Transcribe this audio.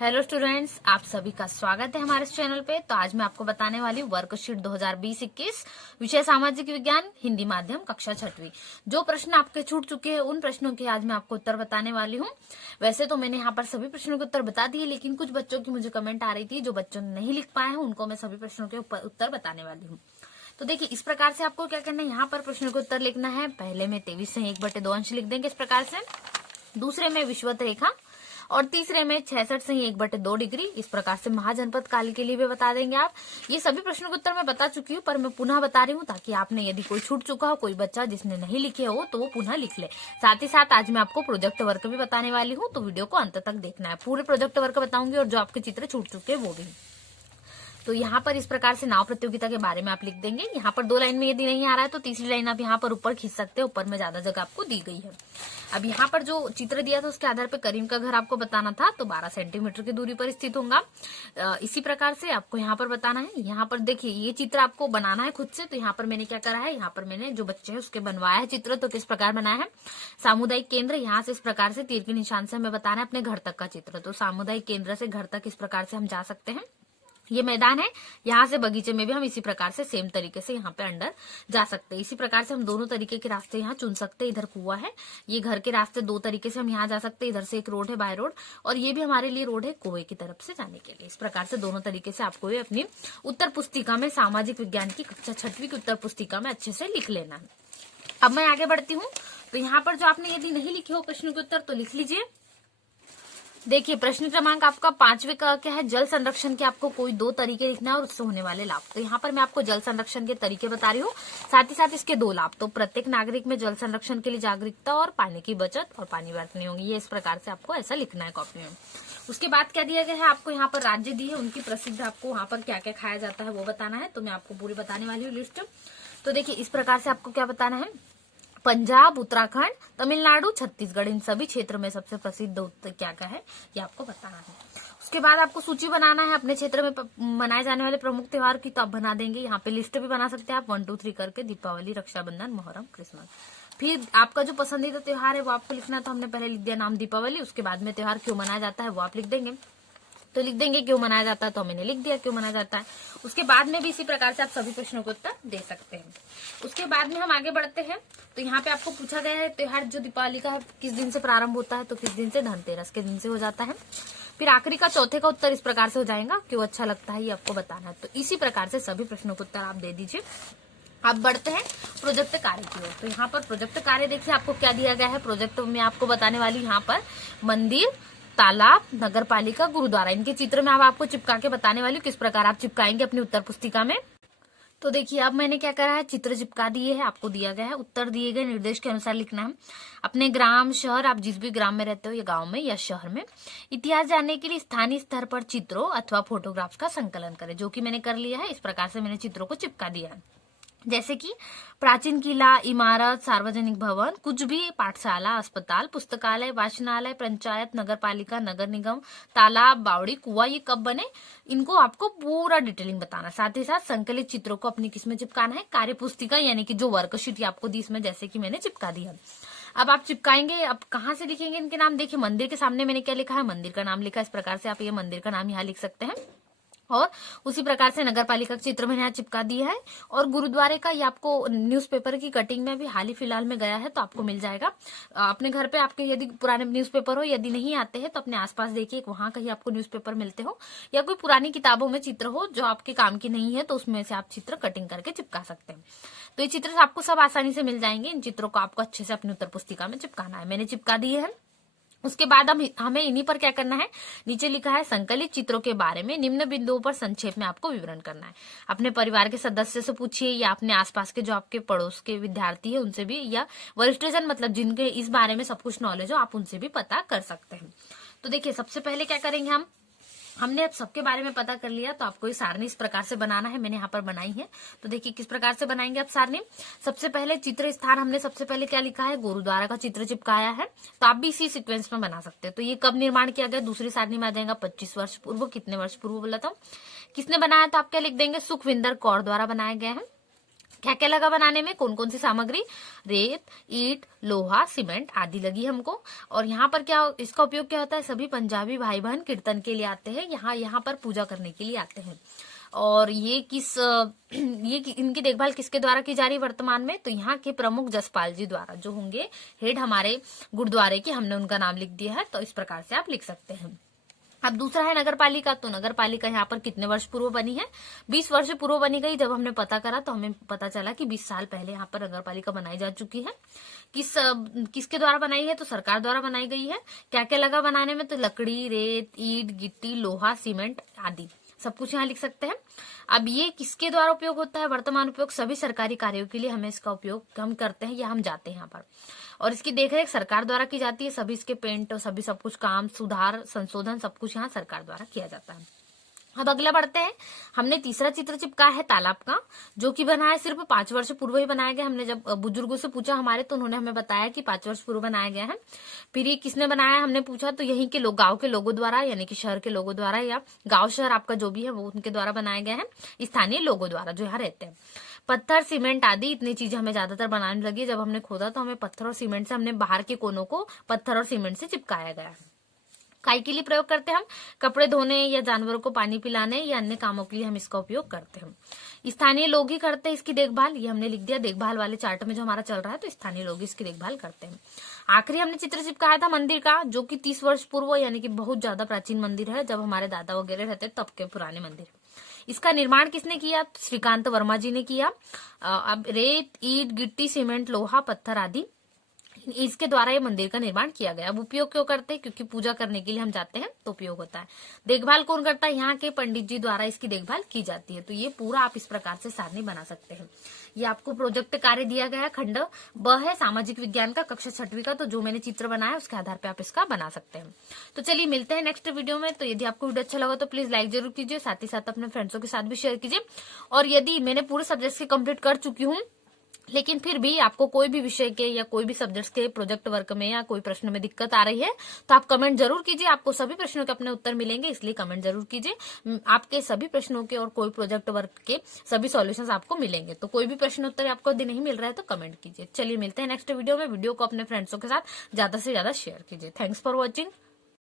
Hello students, आप सभी का स्वागत है हमारे इस चैनल पे। तो आज मैं आपको बताने वाली हूँ वर्कशीट 2020-21 विषय सामाजिक विज्ञान हिंदी माध्यम कक्षा 6वीं। जो प्रश्न आपके छूट चुके हैं उन प्रश्नों के आज मैं आपको उत्तर बताने वाली हूँ। वैसे तो मैंने यहाँ पर सभी प्रश्नों के उत्तर बता दिए, लेकिन कुछ बच्चों की मुझे कमेंट आ रही थी, जो बच्चों ने नहीं लिख पाए हैं उनको मैं सभी प्रश्नों के उत्तर बताने वाली हूँ। तो देखिए, इस प्रकार से आपको क्या करना है, यहाँ पर प्रश्नों का उत्तर लिखना है। पहले में 23 से 1/2 अंश लिख देंगे इस प्रकार से, दूसरे में विषुवत रेखा, और तीसरे में 66 से 1/2 डिग्री। इस प्रकार से महाजनपद काल के लिए भी बता देंगे आप। ये सभी प्रश्नों के उत्तर मैं बता चुकी हूँ, पर मैं पुनः बता रही हूँ ताकि आपने, यदि कोई छूट चुका हो, कोई बच्चा जिसने नहीं लिखे हो, तो वो पुनः लिख ले। साथ ही साथ आज मैं आपको प्रोजेक्ट वर्क भी बताने वाली हूँ, तो वीडियो को अंत तक देखना है। पूरे प्रोजेक्ट वर्क बताऊंगी और जो आपके चित्र छूट चुके हैं वो भी। तो यहाँ पर इस प्रकार से नाव प्रतियोगिता के बारे में आप लिख देंगे। यहाँ पर 2 लाइन में यदि नहीं आ रहा है तो तीसरी लाइन आप यहाँ पर ऊपर खींच सकते हैं, ऊपर में ज्यादा जगह आपको दी गई है। अब यहाँ पर जो चित्र दिया था उसके आधार पर करीम का घर आपको बताना था, तो 12 सेंटीमीटर की दूरी पर स्थित होगा। इसी प्रकार से आपको यहाँ पर बताना है। यहाँ पर देखिए, ये चित्र आपको बनाना है खुद से। तो यहाँ पर मैंने क्या करा है, यहाँ पर मैंने जो बच्चे हैं उसके बनवाया है चित्र। तो किस प्रकार बनाया है, सामुदायिक केंद्र, यहाँ से इस प्रकार से तीर के निशान से हमें बताना है अपने घर तक का चित्र। तो सामुदायिक केंद्र से घर तक इस प्रकार से हम जा सकते हैं। ये मैदान है, यहाँ से बगीचे में भी हम इसी प्रकार से सेम तरीके से यहाँ पे अंदर जा सकते हैं। इसी प्रकार से हम दोनों तरीके के रास्ते यहाँ चुन सकते हैं। इधर कुआं है, ये घर के रास्ते 2 तरीके से हम यहाँ जा सकते हैं। इधर से एक रोड है बाय रोड, और ये भी हमारे लिए रोड है कुएं की तरफ से जाने के लिए। इस प्रकार से दोनों तरीके से आपको ये अपनी उत्तर पुस्तिका में, सामाजिक विज्ञान की कक्षा 6वीं की उत्तर पुस्तिका में अच्छे से लिख लेना है। अब मैं आगे बढ़ती हूँ। तो यहाँ पर जो आपने यदि नहीं लिखे हो प्रश्न के उत्तर, तो लिख लीजिए। देखिए, प्रश्न क्रमांक आपका 5वें का क्या है, जल संरक्षण के आपको कोई 2 तरीके लिखना है और उससे होने वाले लाभ। तो यहाँ पर मैं आपको जल संरक्षण के तरीके बता रही हूँ, साथ ही साथ इसके 2 लाभ। तो प्रत्येक नागरिक में जल संरक्षण के लिए जागरूकता और पानी की बचत और पानी व्यर्थ नहीं होगी। ये इस प्रकार से आपको ऐसा लिखना है कॉपी में। उसके बाद क्या दिया गया है, आपको यहाँ पर राज्य दी है, उनकी प्रसिद्ध, आपको वहां पर क्या क्या खाया जाता है वो बताना है। तो मैं आपको पूरी बताने वाली हूँ लिस्ट। तो देखिए, इस प्रकार से आपको क्या बताना है, पंजाब, उत्तराखंड, तमिलनाडु, छत्तीसगढ़, इन सभी क्षेत्र में सबसे प्रसिद्ध क्या क्या है ये आपको बताना है। उसके बाद आपको सूची बनाना है अपने क्षेत्र में मनाए जाने वाले प्रमुख त्योहार की। तो आप बना देंगे, यहाँ पे लिस्ट भी बना सकते हैं आप 1 2 3 करके, दीपावली, रक्षाबंधन, मोहर्रम, क्रिसमस। फिर आपका जो पसंदीदा त्योहार है वो आपको लिखना। तो हमने पहले लिख दिया नाम दीपावली, उसके बाद में त्योहार क्यों मनाया जाता है वो आप लिख देंगे। तो लिख देंगे क्यों मनाया जाता है, तो मैंने लिख दिया क्यों मनाया जाता है। उसके बाद में भी इसी प्रकार से आप सभी प्रश्नों को उत्तर दे सकते हैं। उसके बाद में हम आगे बढ़ते हैं। तो यहाँ पे आपको पूछा गया है त्योहार जो दीपावली का है किस दिन से प्रारंभ होता है, तो किस दिन से, धनतेरस के दिन से हो जाता है। फिर आखिरी का चौथे का उत्तर इस प्रकार से हो जाएगा, क्यों अच्छा लगता है ये आपको बताना है। तो इसी प्रकार से सभी प्रश्नों को उत्तर आप दे दीजिए। अब बढ़ते हैं प्रोजेक्ट कार्य की ओर। तो यहाँ पर प्रोजेक्ट कार्य देखिए आपको क्या दिया गया है। प्रोजेक्ट में आपको बताने वाली यहाँ पर मंदिर, तालाब, नगर पालिका, गुरुद्वारा, इनके चित्र में आपको चिपका के बताने वाली हूँ किस प्रकार आप चिपकाएंगे अपनी उत्तर पुस्तिका में। तो देखिए, अब मैंने क्या करा है, चित्र चिपका दिए है, आपको दिया गया है, उत्तर दिए गए निर्देश के अनुसार लिखना है। अपने ग्राम, शहर, आप जिस भी ग्राम में रहते हो या गांव में या शहर में, इतिहास जानने के लिए स्थानीय स्तर पर चित्रों अथवा फोटोग्राफ्स का संकलन करें, जो कि मैंने कर लिया है। इस प्रकार से मैंने चित्रों को चिपका दिया है, जैसे कि प्राचीन किला, इमारत, सार्वजनिक भवन, कुछ भी, पाठशाला, अस्पताल, पुस्तकालय, वाचनालय, पंचायत, नगर पालिका, नगर निगम, तालाब, बावड़ी, कुआं, ये कब बने, इनको आपको पूरा डिटेलिंग बताना। साथ ही साथ संकलित चित्रों को अपनी किसमें चिपकाना है, कार्य पुस्तिका, यानी कि जो वर्कशीट आपको दी इसमें, जैसे कि मैंने चिपका दिया। अब आप चिपकाएंगे, अब कहाँ से लिखेंगे इनके नाम। देखिए, मंदिर के सामने मैंने क्या लिखा है, मंदिर का नाम लिखा। इस प्रकार से आप ये मंदिर का नाम यहाँ लिख सकते हैं। और उसी प्रकार से नगर पालिका का चित्र मैंने यहाँ चिपका दिया है। और गुरुद्वारे का ये आपको न्यूज़पेपर की कटिंग में भी हाल ही फिलहाल में गया है, तो आपको मिल जाएगा। अपने घर पे आपके यदि पुराने न्यूज़पेपर हो, यदि नहीं आते हैं तो अपने आसपास देखिए, वहां कहीं आपको न्यूज़पेपर मिलते हो, या कोई पुरानी किताबों में चित्र हो जो आपके काम की नहीं है, तो उसमें से आप चित्र कटिंग करके चिपका सकते हैं। तो ये चित्र आपको सब आसानी से मिल जाएंगे। इन चित्रों को आपको अच्छे से अपनी उत्तर पुस्तिका में चिपकाना है। मैंने चिपका दिए हैं। उसके बाद हमें इन्हीं पर क्या करना है, नीचे लिखा है संकलित चित्रों के बारे में निम्न बिंदुओं पर संक्षेप में आपको विवरण करना है। अपने परिवार के सदस्य से पूछिए, या अपने आसपास के जो आपके पड़ोस के विद्यार्थी है उनसे भी, या वरिष्ठजन, मतलब जिनके इस बारे में सब कुछ नॉलेज हो, आप उनसे भी पता कर सकते हैं। तो देखिए, सबसे पहले क्या करेंगे, हमने अब सबके बारे में पता कर लिया, तो आपको ये सारणी इस प्रकार से बनाना है। मैंने यहाँ पर बनाई है। तो देखिए किस प्रकार से बनाएंगे आप सारणी। सबसे पहले चित्र स्थान, हमने सबसे पहले क्या लिखा है, गुरुद्वारा का चित्र चिपकाया है। तो आप भी इसी सीक्वेंस में बना सकते हैं। तो ये कब निर्माण किया गया, दूसरी सारणी में आ जाएगा 25 वर्ष पूर्व। कितने वर्ष पूर्व बोला था, किसने बनाया, तो आप क्या लिख देंगे, सुखविंदर कौर द्वारा बनाया गया है। क्या क्या लगा बनाने में, कौन कौन सी सामग्री, रेत, ईंट, लोहा, सीमेंट आदि लगी हमको। और यहाँ पर क्या इसका उपयोग क्या होता है, सभी पंजाबी भाई बहन कीर्तन के लिए आते हैं, यहाँ पर पूजा करने के लिए आते हैं। और ये इनकी देखभाल किसके द्वारा की जा रही है वर्तमान में, तो यहाँ के प्रमुख जसपाल जी द्वारा, जो होंगे हेड हमारे गुरुद्वारे के, हमने उनका नाम लिख दिया है। तो इस प्रकार से आप लिख सकते हैं। अब दूसरा है नगर पालिका। तो नगर पालिका यहाँ पर कितने वर्ष पूर्व बनी है, 20 वर्ष पूर्व बनी गई। जब हमने पता करा तो हमें पता चला कि 20 साल पहले यहाँ पर नगर पालिका बनाई जा चुकी है। किसके द्वारा बनाई है, तो सरकार द्वारा बनाई गई है। क्या क्या लगा बनाने में, तो लकड़ी, रेत, ईंट, गिट्टी, लोहा, सीमेंट आदि सब कुछ यहाँ लिख सकते हैं। अब ये किसके द्वारा उपयोग होता है, वर्तमान उपयोग सभी सरकारी कार्यों के लिए हमें इसका उपयोग हम करते हैं या हम जाते हैं यहाँ पर। और इसकी देखरेख सरकार द्वारा की जाती है। सभी इसके पेंट और सभी सब कुछ काम, सुधार, संशोधन सब कुछ यहाँ सरकार द्वारा किया जाता है। अब अगला बढ़ते हैं। हमने तीसरा चित्र चिपकाया है तालाब का, जो कि बना है सिर्फ 5 वर्ष पूर्व ही बनाया गया। हमने जब बुजुर्गों से पूछा हमारे, तो उन्होंने हमें बताया कि 5 वर्ष पूर्व बनाया गया है। फिर ये किसने बनाया, हमने पूछा, तो यहीं के लोग, गांव के लोगों द्वारा, यानी कि शहर के लोगों द्वारा, या गांव शहर आपका जो भी है वो उनके द्वारा बनाया गया है, स्थानीय लोगों द्वारा जो यहाँ रहते हैं। पत्थर, सीमेंट आदि इतनी चीजें हमें ज्यादातर बनाने लगी। जब हमने खोदा तो हमें पत्थर और सीमेंट से, हमने बाहर के कोनों को पत्थर और सीमेंट से चिपकाया गया है। काई के लिए प्रयोग करते हैं हम, कपड़े धोने या जानवरों को पानी पिलाने या अन्य कामों के लिए हम इसका उपयोग करते हैं। स्थानीय लोग ही करते हैं इसकी देखभाल, ये हमने लिख दिया देखभाल वाले चार्ट में जो हमारा चल रहा है, तो स्थानीय लोग इसकी देखभाल करते हैं। आखिरी हमने चित्र चिपकाया था मंदिर का, जो कि 30 वर्ष पूर्व, यानी कि बहुत ज्यादा प्राचीन मंदिर है, जब हमारे दादा वगैरह रहते तब के पुराने मंदिर। इसका निर्माण किसने किया, श्रीकांत वर्मा जी ने किया। अब रेत, ईंट, गिट्टी, सीमेंट, लोहा, पत्थर आदि इसके द्वारा ये मंदिर का निर्माण किया गया। अब उपयोग क्यों करते हैं, क्योंकि पूजा करने के लिए हम जाते हैं तो उपयोग होता है। देखभाल कौन करता है, यहाँ के पंडित जी द्वारा इसकी देखभाल की जाती है। तो ये पूरा आप इस प्रकार से सारणी बना सकते हैं। ये आपको प्रोजेक्ट कार्य दिया गया है, खंड ब है सामाजिक विज्ञान का, कक्षा 6वीं का। तो जो मैंने चित्र बनाया उसके आधार पे आप इसका बना सकते हैं। तो चलिए मिलते हैं नेक्स्ट वीडियो में। तो यदि आपको वीडियो अच्छा लगा तो प्लीज लाइक जरूर कीजिए, साथ ही साथ अपने फ्रेंड्सों के साथ भी शेयर कीजिए। और यदि मैंने पूरे सब्जेक्ट्स के कंप्लीट कर चुकी हूँ, लेकिन फिर भी आपको कोई भी विषय के या कोई भी सब्जेक्ट्स के प्रोजेक्ट वर्क में या कोई प्रश्न में दिक्कत आ रही है, तो आप कमेंट जरूर कीजिए। आपको सभी प्रश्नों के अपने उत्तर मिलेंगे, इसलिए कमेंट जरूर कीजिए। आपके सभी प्रश्नों के और कोई प्रोजेक्ट वर्क के सभी सॉल्यूशंस आपको मिलेंगे। तो कोई भी प्रश्न उत्तर आपको यदि नहीं मिल रहा है तो कमेंट कीजिए। चलिए मिलते हैं नेक्स्ट वीडियो में। वीडियो को अपने फ्रेंड्सों के साथ ज्यादा से ज्यादा शेयर कीजिए। Thanks for watching.